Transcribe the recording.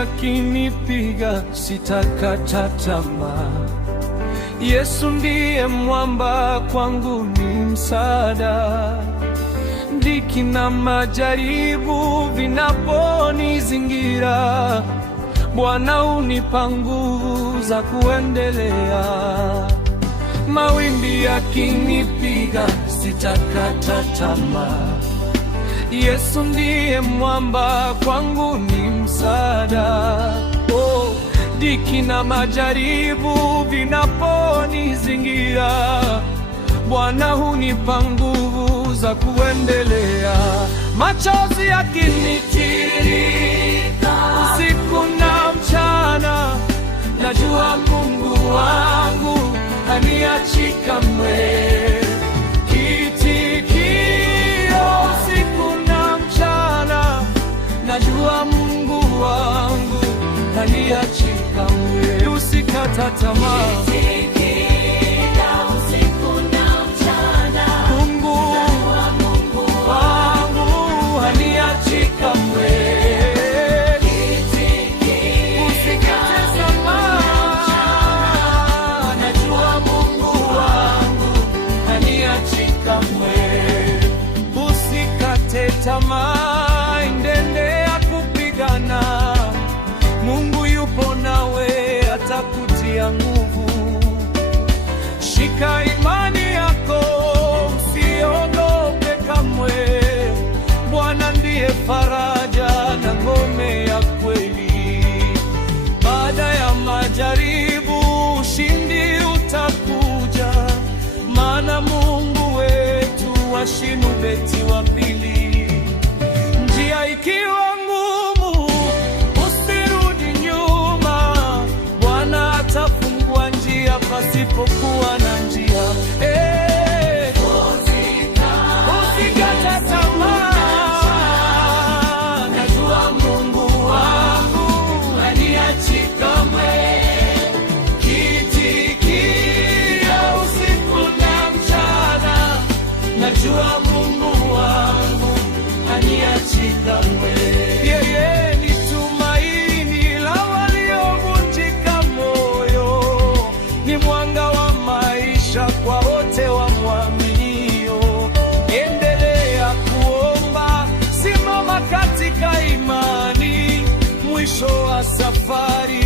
yakinipiga, sitakata tamaa. Yesu ndiye mwamba kwangu, ni msaada. Dhiki na majaribu vinaponizingira, Bwana hunipa nguvu za kuendelea. Mawimbi yakinipiga, sitakata tamaa. Yesu ndiye mwamba kwangu, ni msaada. Dhiki na majaribu vinaponizingira, Bwana hunipa nguvu za kuendelea. Machozi yakinitiririka usiku na mchana, najua Mungu wangu haniachi kamwe. Kitikio usiku na mchana, najua Mungu wangu haniachi kamwe. Usikata tamaa. Tamaa, endelea kupigana. Mungu yupo nawe, atakutia nguvu. Shika imani yako, usiogope kamwe. Bwana ndiye faraja na ngome ya kweli. Baada ya majaribu, ushindi utakuja, maana Mungu wetu Washinu beti wa pili. Ikiwa ngumu, usirudi nyuma. Bwana atafungua njia pasipokuwa na njia. Usikate tamaa, najua Mungu wangu haniachi kamwe. Kitikia usiku na mchana, najua Mungu wangu haniachi kamwe. Yeye ni tumaini la waliovunjika moyo, ni mwanga wa maisha kwa wote wamwaminio. Endelea kuomba, simama katika imani, mwisho wa safari